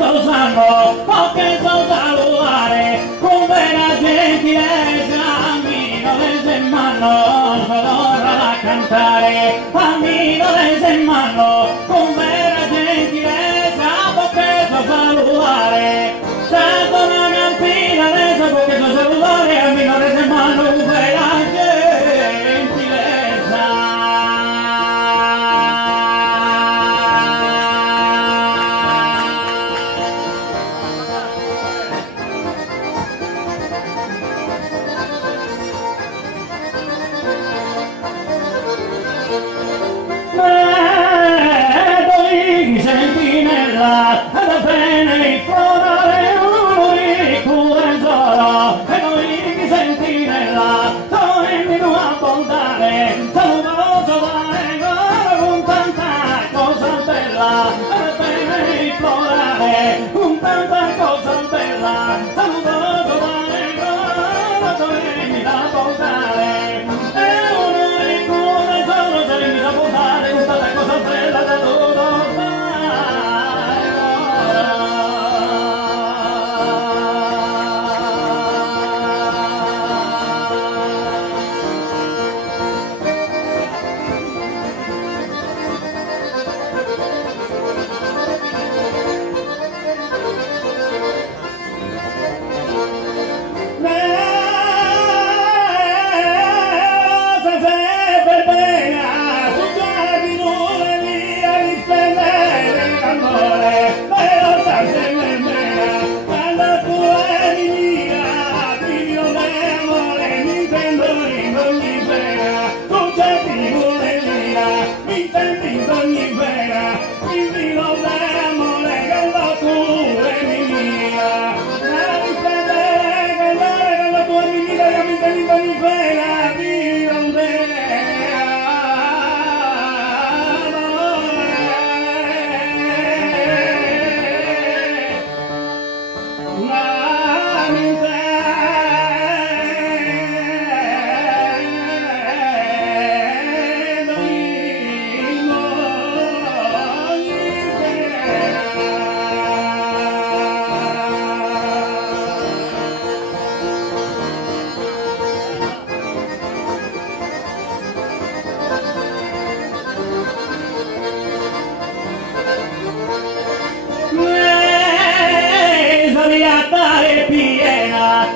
presto sanno, poche so salutare, con vera gentilezza, mi non le sembrano, sono da cantare, a me non le sembrano, con vera gentilezza, poche so salutare, sento una campina, adesso poche so salutare, a me non le sembrano, con vera da bene implorare uno di cura solo e noi che sentinella dovemmo non abbondare salutoso da con tanta cosa bella da bene implorare con tanta cosa bella salutoso da dovemmo da abbondare e uno di cura solo dovemmo da abbondare con tanta cosa bella da tutto.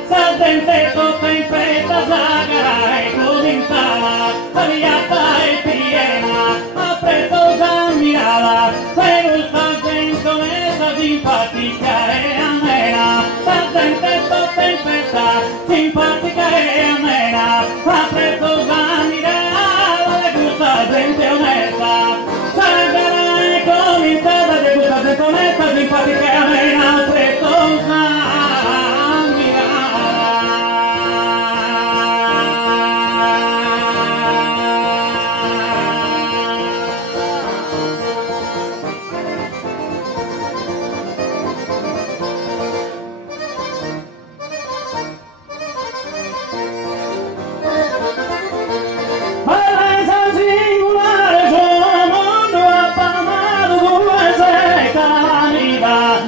Saltente tutta in festa, sagara e cominciava, saviata e piena, ma presto s'ammirava, se gusta gentilezza simpatica e amena, saltente tutta in festa, simpatica e amena, ma presto s'ammirava, le gusta gente onesta, sagara e cominciava, le gusta gente onesta, simpatica e amena, presto s'ammirava.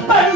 I'm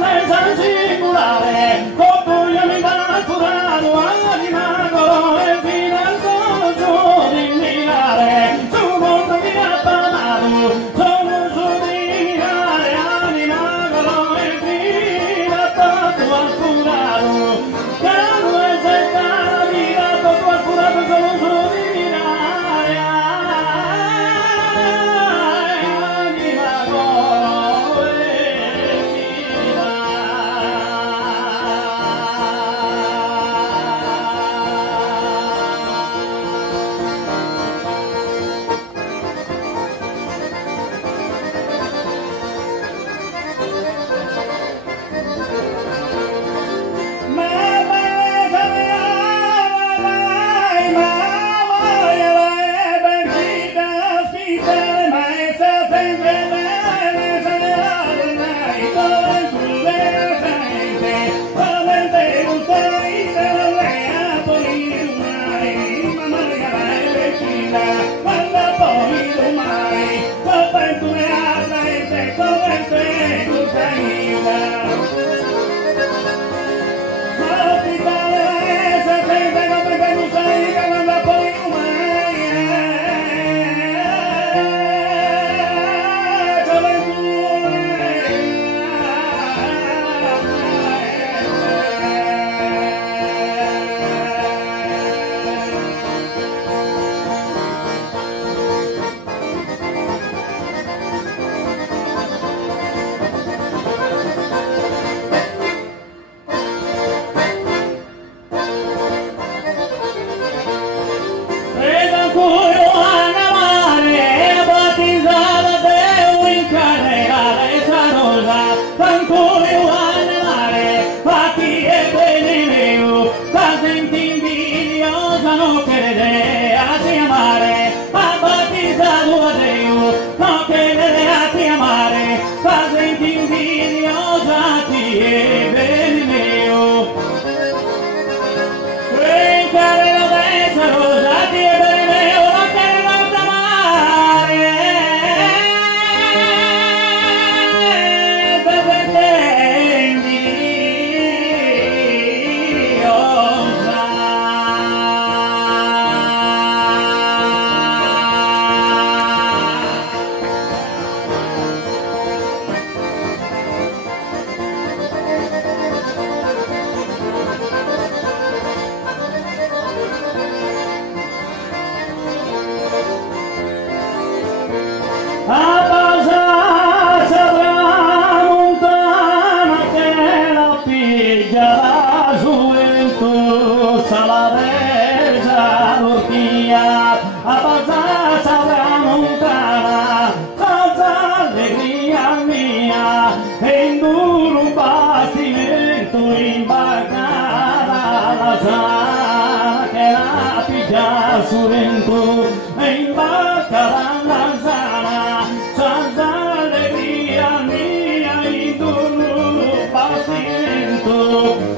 mia, abbastanza la montana, senza allegria mia, e in duro bastimento imbarcata la sana che la piglia su vento, e imbarcata la sana, senza allegria mia, in duro bastimento.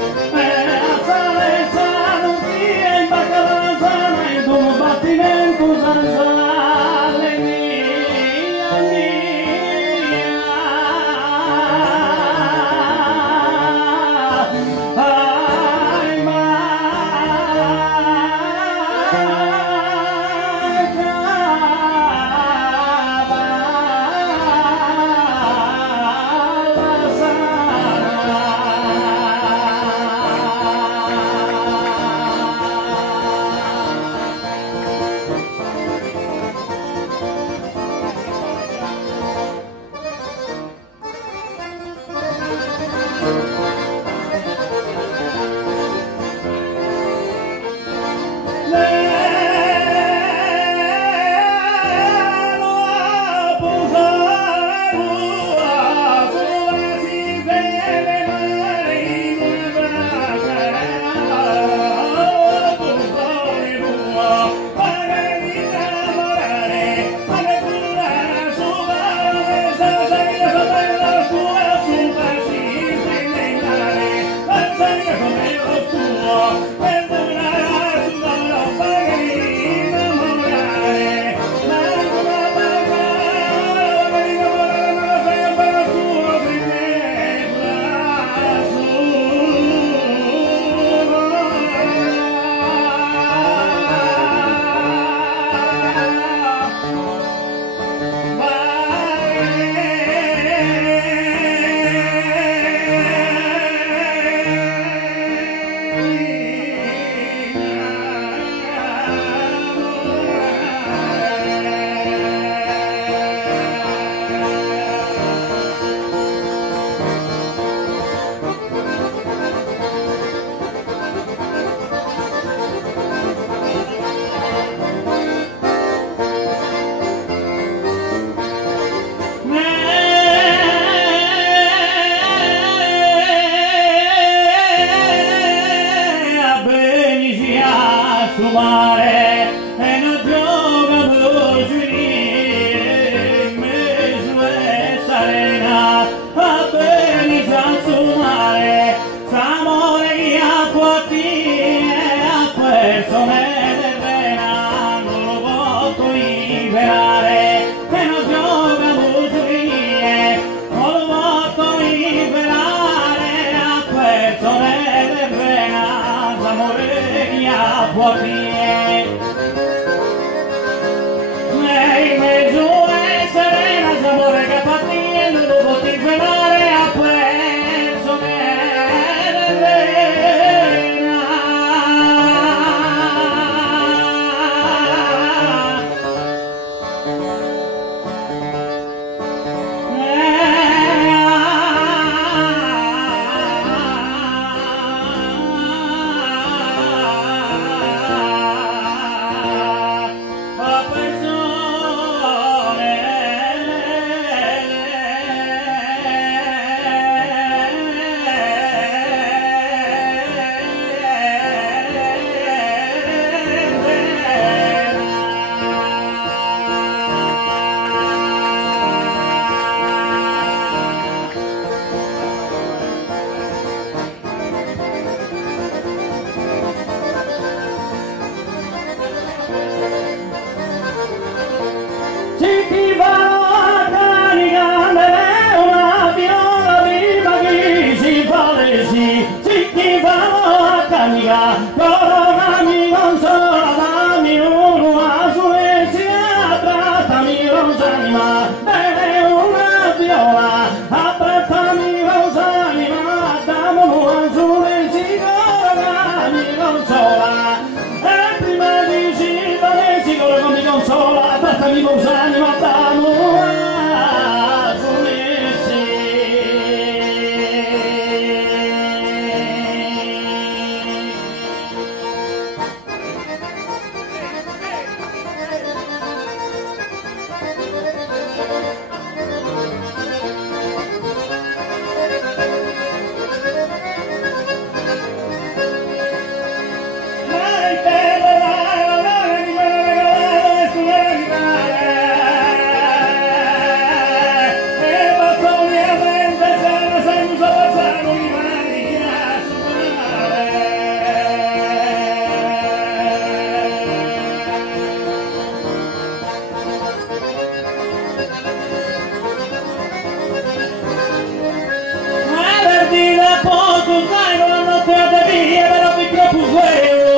tu sai, non notte a via, però mi troppo fuego.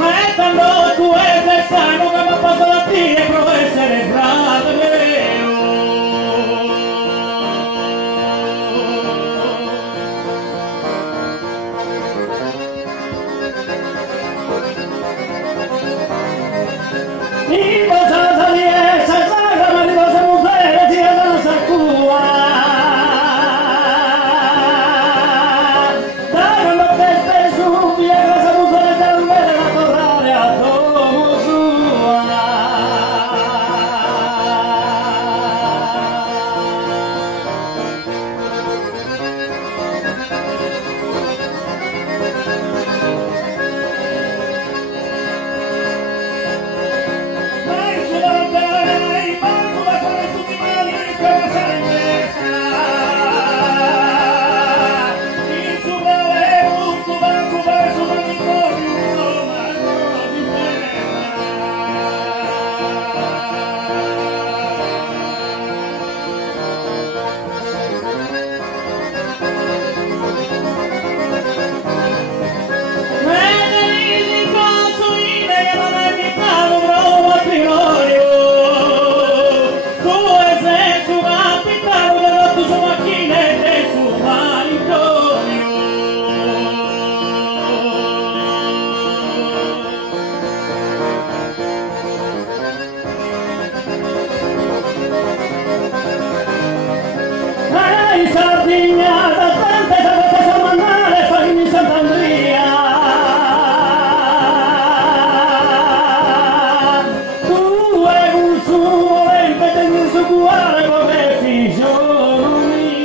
Restando tu eres sano, que me pasó a ti, pero ese frate veo. Y vas a salir esa saga, me vas a mujeres y a la sacúa. Dando que esté su vieja, esa mujer del medio de la torre a todo sua. Sardinia, da tante sapete Samanale, farmi Sant'Andria. Tu hai un suo volente, tendi su cuore come fisionomia.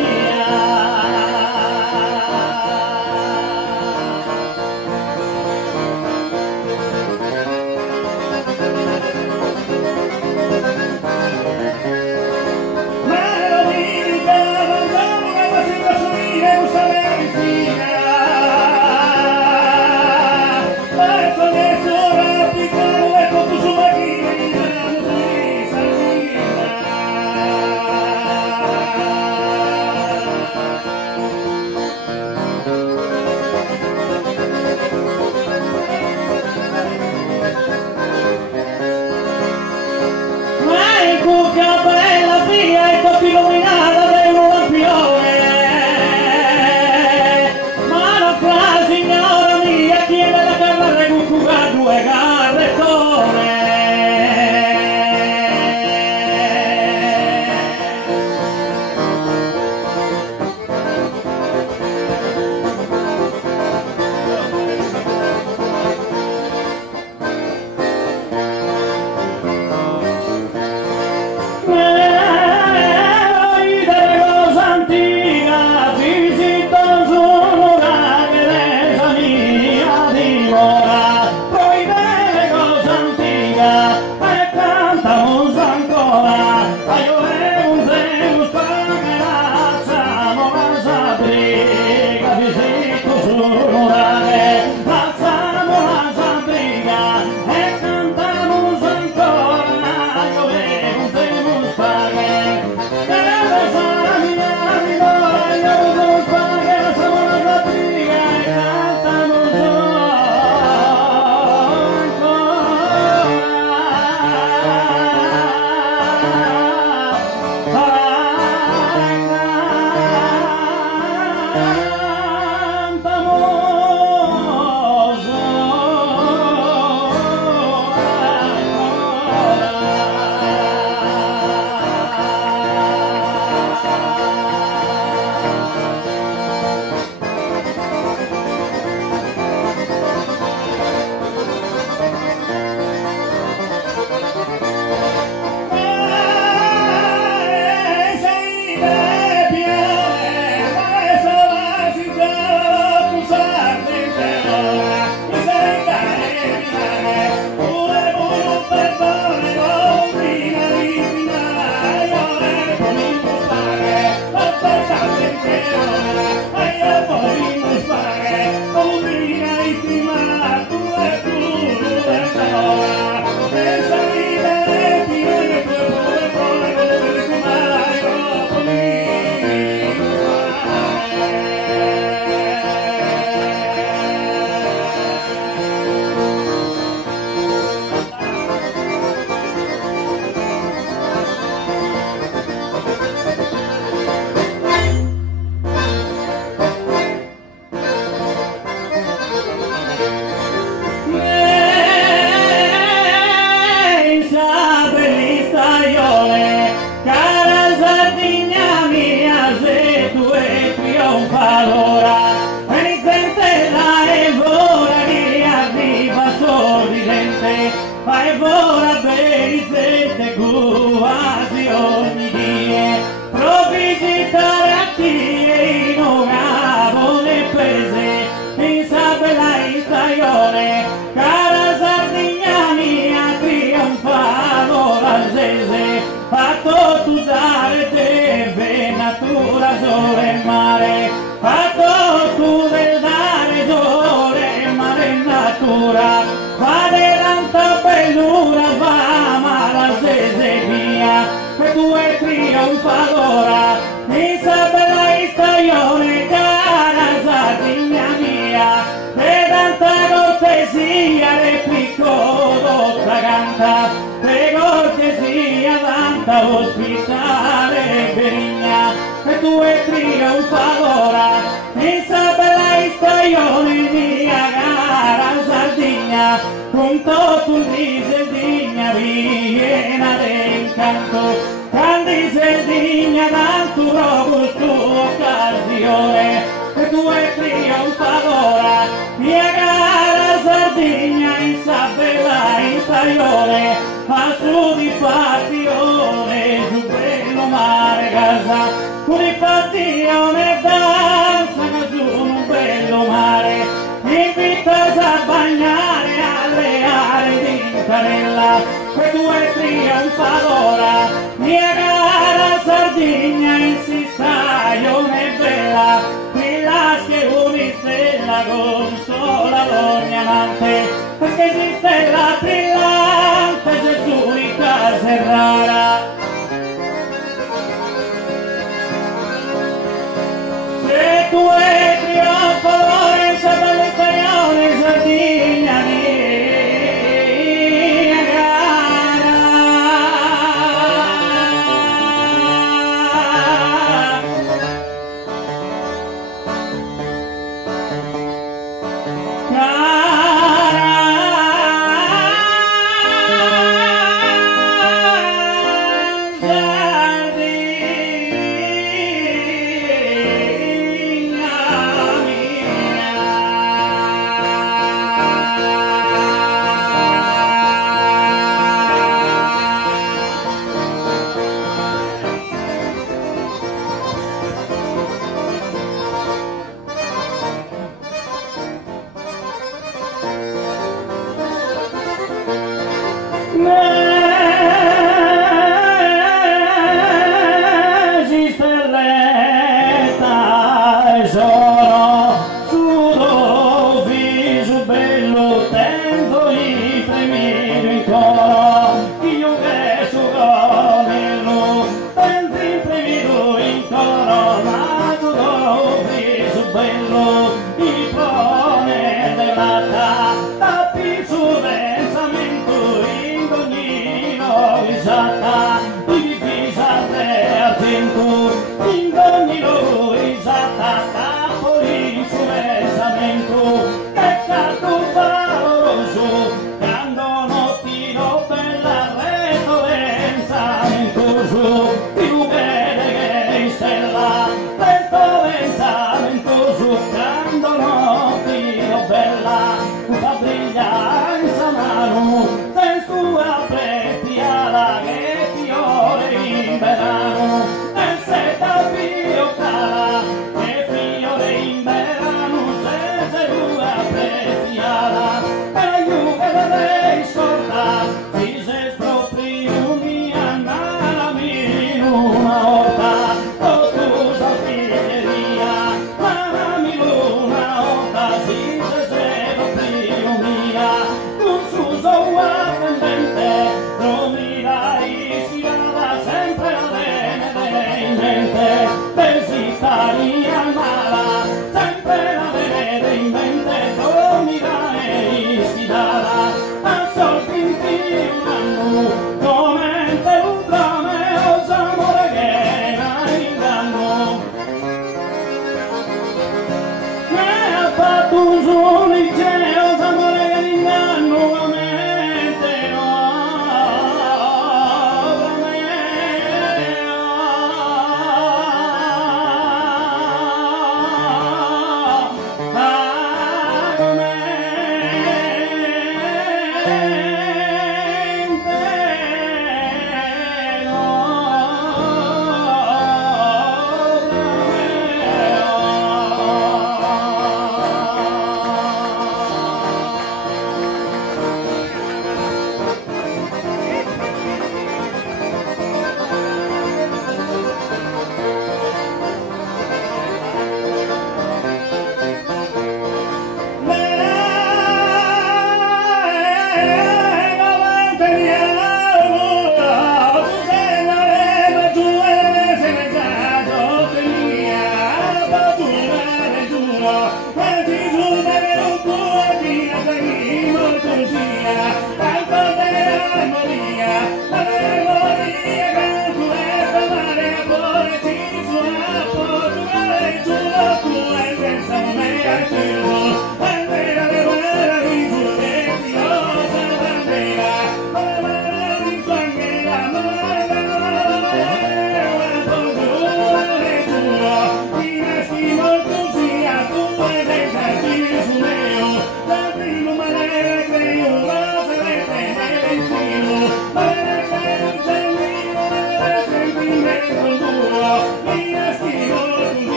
ora benissente quasi ogni dia provi visitare a chi è in una buona pese in sabella in stagione cara Sardegna mia trionfano l'alzese fatto tu dare te natura sole e mare fatto tu del dare sole e mare natura fare tanta bellura fama l'alzese mia e tu è trionfadora Isabella in stagione cara Sardegna mia e tanta cortesia replico dotta canta e cortesia tanta ospitale benigna e tu è trionfadora Isabella in stagione mia cara Sardegna con tutto il Sardegna piena d'incanto Canti Sardegna tanto robusto occasione e tu è trionfadora mia cara Sardegna Isabella in stagione a su di passione su bello mare casa con di passione danza su un bello mare invita a bagnare alle aree di Canella e tu è trionfadora mia cara Sardegna in si stagione bella quella che un'istella consola l'ogni amante perché esiste la brillante Gesù di Caserrara se tu è trionfadora in sabella stagione Sardegna mia cara